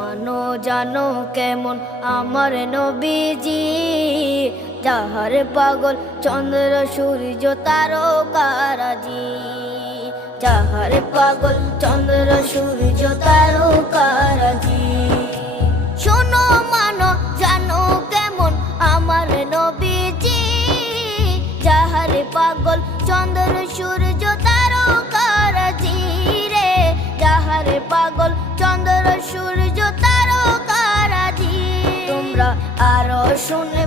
মানো জানো কেমন আমার নবীজি, যাহার পাগল চন্দ্র সূর্য তারকারাজি, যাহার পাগল চন্দ্র সূর্য তারকারাজি। শোনো মানো জানো কেমন আমার নবীজি, যাহার পাগল চন্দ্র সূর্য তারকারাজি রে, যাহার পাগল চন্দ্র সূর্য তারকারাজি। তোমরা আরো শুনে